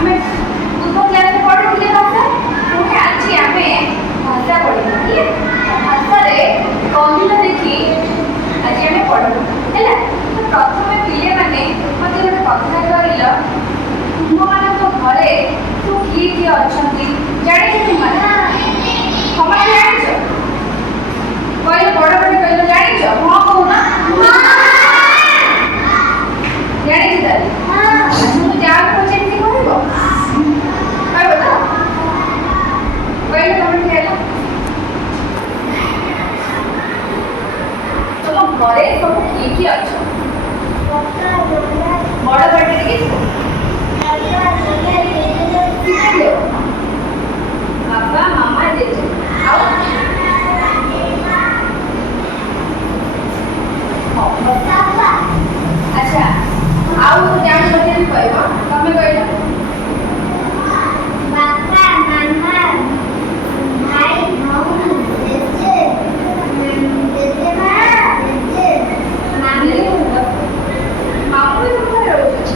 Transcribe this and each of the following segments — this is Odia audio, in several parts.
ଆମେ ପୂର୍ବ କ୍ଲାସରେ ପଢ଼ିଥିଲେ ଭାଷା ପୁଣି ଆଜି ଆମେ ଭାଷା ପଢ଼ିବା ଠିକ୍ ଭାଷାରେ କହିଲ ଦେଖି ଆଜି ଆମେ ପଢ଼ିବା ହେଲା। ତ ପ୍ରଥମେ ପିଲାମାନେ ମୋତେ ଗୋଟେ କଥା କହିଲ ତୁମମାନଙ୍କ ଘରେ ତୁ କିଏ ଅଛନ୍ତି ଜାଣିଛ ତୁମମାନେ ସମସ୍ତେ ଜାଣିଛ କହିଲ ବଡ଼ ବଡ଼ କହିଲ ଜାଣିଛ ହଁ କହୁନ ଜାଣିଛୁ ତାହେଲେ ମୁଁ ଯାହାକୁ ପଚାରିକି କହିବ କହିବ ତ କହିଲେ ତମେ ଠିଆ ହେଲା ତମ ଘରେ ସବୁ କିଏ ଅଛ ବଡ଼ ପାଟିରେ କି ବାପା ମାମା ଜେଜେ ଆଉ ଆଚ୍ଛା ଆଉ ଜାଣି ପଚାରି କହିବ ତମେ କହିଲ ବାପା ମାମା ଭାଇ ଭଉଣୀ ଜେଜେ ଜେଜେମା ଜେଜେ ମାମୁଁ ବି ଘରେ ରହୁଛି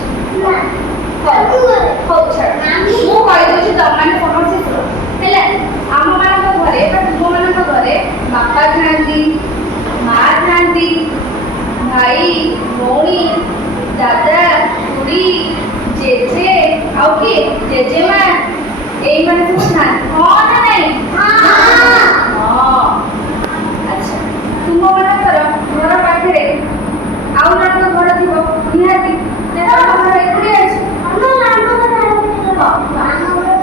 ହଉ ଛାଡ଼ ମୁଁ କହିଦେଉଛି ତମମାନେ ସମସ୍ତେ ଶୁଣ ହେଲା ଆମମାନଙ୍କ ଘରେ ବା ତୁମମାନଙ୍କ ଘରେ ବାପା ଥାଆନ୍ତି ମା ଥାଆନ୍ତି ଭାଇ ଭଉଣୀ ଦାଦା ଖୁଡ଼ୀ ଜେଜେ ଆଉ କିଏ ଜେଜେମା ଏଇମାନେ ସବୁ ଥାଆନ୍ତି ହଁ ନା ନାଇଁ ହଁ ଆଚ୍ଛା ତୁମମାନଙ୍କର ଘର ପାଖରେ ଆଉ ଜଣଙ୍କ ଘର ଥିବ ନିହାତି ତମ ଘର ଏକୁଟିଆ ଅଛି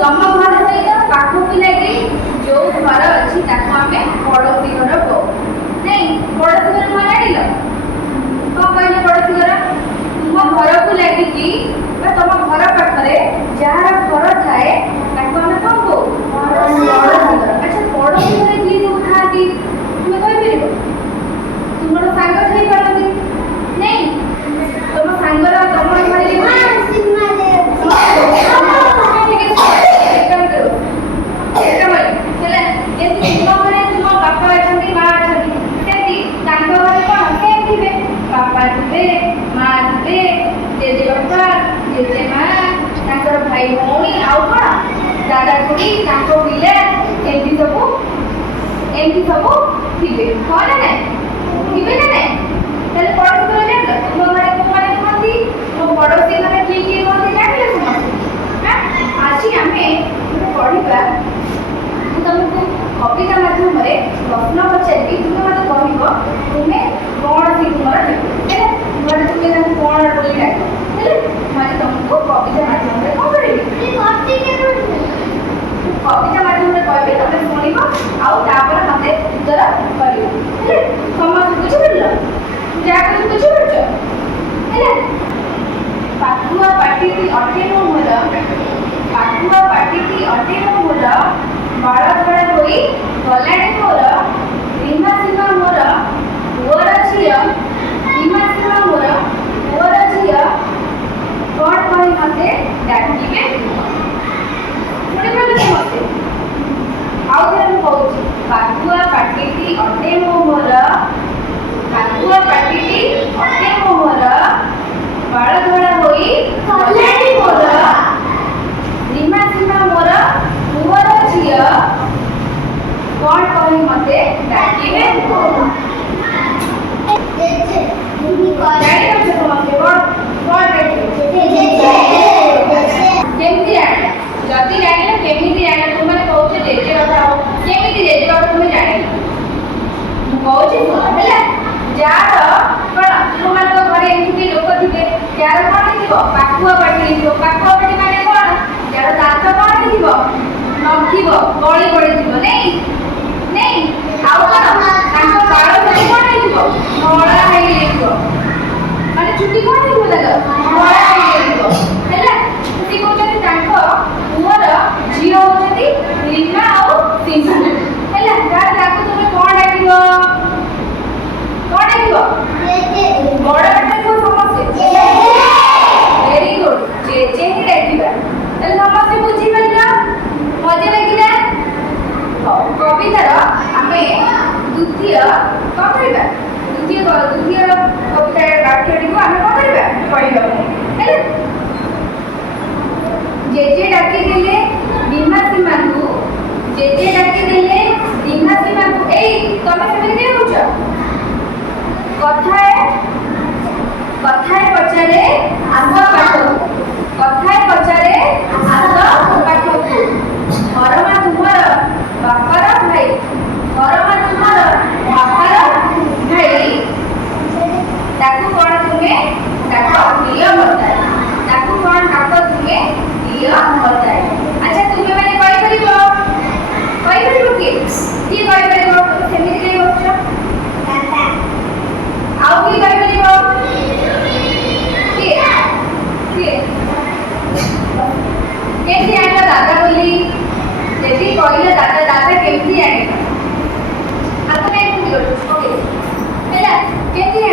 ତମ ଘର ସହିତ ପାଖକୁ ଲାଗି ଯୋଉ ଘର ଅଛି ତାକୁ ଆମେ ପଡ଼ୋଶୀ ଘର କହୁ ନାଇଁ ପଡ଼ୋଶୀ ଘର କଣ ଜାଣିଲ କଣ କହିଲେ ପଡ଼ୋଶୀ ଘର ତୁମ ଘରକୁ ଲାଗିକି ବା ତମ ଘର ପାଖରେ ଯାହାର ଘର ଥାଏ ତାକୁ ଆମେ କଣ କହୁ ପଡ଼ୋଶୀ ଘର ଆଚ୍ଛା ପଡ଼ୋଶୀ ଘରେ କିଏ ସବୁ ଥାଆନ୍ତି ତୁମେ କହିପାରିବ ତୁମର ସାଙ୍ଗ ଥାଇପାରନ୍ତି ନାଇଁ ତମ ସାଙ୍ଗର ତମ ଘରେ ବାପା ଥିବେ ମା ଥିବେ ଜେଜେବାପା ଜେଜେମା ତାଙ୍କର ଭାଇ ଭଉଣୀ ଆଉ କଣ ଦାଦା ଖୁଡ଼ୀ ତାଙ୍କ ପିଲା ଏମିତି ସବୁ ଥିବେ ହଁ ନା ନାଇଁ ଥିବେ ନା ନାଇଁ ତାହେଲେ ପଡ଼ୋଶୀ ଘର ଜାଣିଲ ତୁମ ଘରେ କୋଉମାନେ କୁହନ୍ତି ମୋ ପଡ଼ୋଶୀ ଘରେ କିଏ କୁହନ୍ତି ଜାଣିଲେ ସମସ୍ତେ ଆଜି ଆମେ ପଢ଼ିବା ମୁଁ ତମକୁ କବିତା ମାଧ୍ୟମରେ ପ୍ରଶ୍ନ ପଚାରିବି ତୁମେ ମୋତେ କହିବ ତୁମେ କ'ଣ ତୁମର ହେଲା ଘରେ ତୁମେ ତାଙ୍କୁ କ'ଣ ବୋଲି ଡାକ ହେଲା ମୁଁ ଆଜି ତମକୁ କବିତା ମାଧ୍ୟମରେ କ'ଣ କରିବି କବିତା ମାଧ୍ୟମରେ କହିବି ତମେ ଶୁଣିବ ଆଉ ତାପରେ ମୋତେ ଉତ୍ତର କରିବ ହେଲା ସମସ୍ତେ ବୁଝିପାରିଲ ଯାହା କହିବି ବୁଝିପାରୁଛ ହେଲା ପାଖୁଆ ପାଟିଟି ଅଟେ ମୋ ମୋର ପାଖୁଆ ପାଟିଟି ଅଟେ ମୋ ମୋର ବାଳ ଧଳା ହୋଇ ଗଲାଣି ମୋର ରିମା ସୀମା ମୋର ପୁଅର ଝିଅ ରିମା ସୀମା ମୋର ପୁଅର ଝିଅ କ'ଣ କହି ମୋତେ ଡାକିବେ ଶୁଣିପାରିଲେ ମୋତେ ଆଉ ଥରେ ମୁଁ କହୁଛି ପାଖୁଆ ପାଟିଟି ଅଟେ ମୋ ମୋର ପାଖୁଆ ପାଟିଟି ଅଟେ ମୋ ମୋର ବାଳ ଧଳା ହୋଇ ଗଲାଣି ମୋର ରିମା ସୀମା ମୋର ପୁଅର ଝିଅ କ'ଣ କହି ମୋତେ ଡାକିବେ ଜାଣିପାରୁଛ ସମସ୍ତେ କ'ଣ ଡାକିବେ କେମିତି ଜାଣିଲ ଯଦି ଜାଣିଲ କେମିତି ଜାଣିଲ ତୁମେ କହୁଛ ଜେଜେ କଥା ହବ କେମିତି ଜେଜେ କଥା ତୁମେ ଜାଣିଲ ମୁଁ କହୁଛି ହେଲା ଯାହାର କ'ଣ ତୁମମାନଙ୍କ ଘରେ ଏମିତି ଲୋକ ଥିବେ ଯାହାର କ'ଣ ହେଇଥିବ ପାଖୁଆ ପାଟି ହେଇଥିବ ପାଖୁଆ ପାଟି ମାନେ କ'ଣ ଯାହାର ଦାନ୍ତ କ'ଣ ହେଇଥିବ ନଥିବ ଗଳି ପଡ଼ିଥିବ ନାଇଁ ଆଉ କ'ଣ ତାଙ୍କ ବାଳ ସବୁ କ'ଣ ହେଇଥିବ ଧଳା ହେଇଯାଇଥିବ ମାନେ ଚୁଟି କ'ଣ ହେଇଥିବ ତାଙ୍କର ଧଳା ହେଇଯାଇଥିବ ହେଲା ସେ କହୁଛନ୍ତି ତାଙ୍କ ପୁଅର ଝିଅ ହେଉଛନ୍ତି ରିମା ଆଉ ସୀମା ହେଲା ତାହେଲେ ତାକୁ ତୁମେ କ'ଣ ଡାକିବ ବଡ଼ ପାଟିରେ ସମସ୍ତେ ଭେରି ଗୁଡ୍ ଜେଜେ ହିଁ ଡାକିବା ତାହେଲେ ସମସ୍ତେ ବୁଝିପାରିଲ ମଜା ଲାଗିଲା କବିତାର ଆମେ ଦ୍ୱିତୀୟ କ'ଣ କରିବା ଦ୍ୱିତୀୟ କବିତା ବାକ୍ୟଟିକୁ ଆମେ କ'ଣ କରିବା କହିବା ହେଲା ଜେଜେ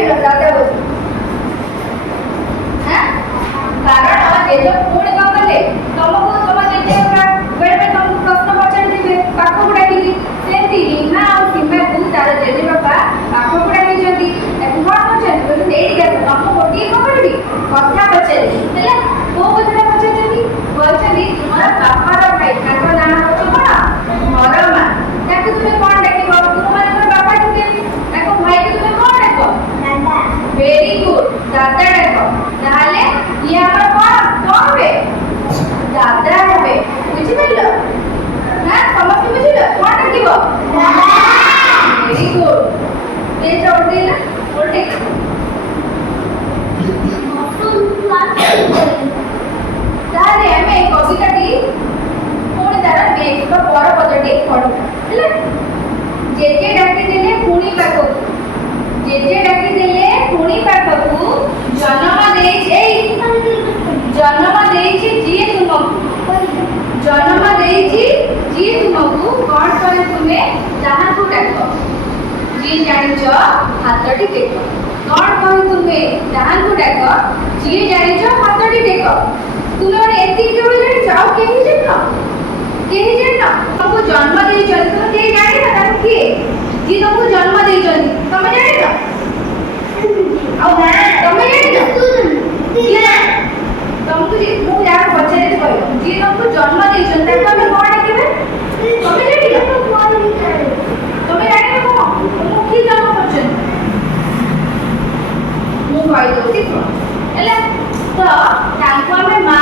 ଜାଣିଲ ଦାଦା ବୋଲି? କାରଣ ଜେଜେ ପୁଣି କଣ କଲେ ତମକୁ ତମ ଜେଜେବାପା ବେଳେବେଳେ ତମକୁ ପ୍ରଶ୍ନ ପଚାରିଥିବେ ପାଖକୁ ଡାକିକି, ସେମିତି ରିମା ଆଉ ସୀମାକୁ ତାର ଜେଜେବାପା ପାଖକୁ ଡାକିଛନ୍ତି। ତାକୁ କଣ ପଚାରିବେ ବୋଲି ସେଇଠି ଆସ ତମକୁ ଗୋଟିଏ କଣ କରିବି କଥା ପଚାରିବି ହେଲା। କୋଉ କଥାଟା ପଚାରିଛନ୍ତି? କହିଛନ୍ତି ତୁମର ବାପାର ଭାଇ ତାଙ୍କ ନାଁ ହଉଛି କଣ? ଧରମା। ତାକୁ ତୁମେ କଣ ଡାକିବ? ତୁମମାନଙ୍କର ବାପା ଥିବେ, ତାଙ୍କ ଭାଇକୁ ତୁମେ କଣ ଡାକ? ଦାଦା ଭେରି ଗୁଡ, ଦାଦା ଡାକ। ତାହେଲେ ଇଏ ଆମର କଣ ହେବେ? ଦାଦା ହେବେ। ବୁଝିପାରିଲ? ସମସ୍ତେ ବୁଝିଲ? କଣ ଡାକିବ? Very good. ପେଜଟା ଉଲ୍ଟେଇଲା, ଉଲ୍ଟେଇ। ତାହେଲେ ଆମେ এই କବିତାଟି ପୁଣି ତାର ନେକ୍ସଟ ପର ପଦଟି ପଢିବା ହେଲା। ଜେଜେ ଡାକିଦେଲେ ପୁଣି ପାଖକୁ, ଜେଜେ ଡାକିଦେଲେ ପୁଣି ପାଖକୁ, ଜନ୍ମ ଦେଇଛି ଯିଏ ତୁମକୁ, ଜନ୍ମ ଦେଇଛି ଯିଏ ତୁମକୁ, କଣ କରେ ତୁମେ ତାହାକୁ ଡାକ, ଯିଏ ଜାଣିଛ ହାତଟି ଟେକ। କଣ କରେ ତୁମେ ତାହାକୁ ଡାକ, ଯିଏ ଜାଣିଛ ହାତଟି ଟେକ। ତୁମେ ମାନେ ଏତିକି କେବଳ ଜାଣିଛ, ଆଉ କେହି ଜାଣିନ? କେହି ଜାଣିନ? ତମକୁ ଜନ୍ମ ଦେଇଛନ୍ତି, ତୁମେ କେହି ଜାଣିନ ତାକୁ କିଏ? ଯିଏ ତମକୁ ଜନ୍ମ ଦେଇଛନ୍ତି ତମେ ଜାଣିନ? ଆଉ ତମେ ଜାଣିନ? ତମକୁ ମୁଁ ଯାହାକୁ ପଚାରିଲି କହିବ, ଯିଏ ତମକୁ ଜନ୍ମ ଦେଇଛନ୍ତି ତାକୁ ଆମେ କଣ ଡାକିବେ? ତମେ ଜାଣିନ? ତମେ ଜାଣିନ କଣ? ତମକୁ କିଏ ଜନ୍ମ କରିଛନ୍ତି? ମୁଁ କହିଦଉଛି ଶୁଣ ହେଲା। ତ ତାଙ୍କୁ ଆମେ ମା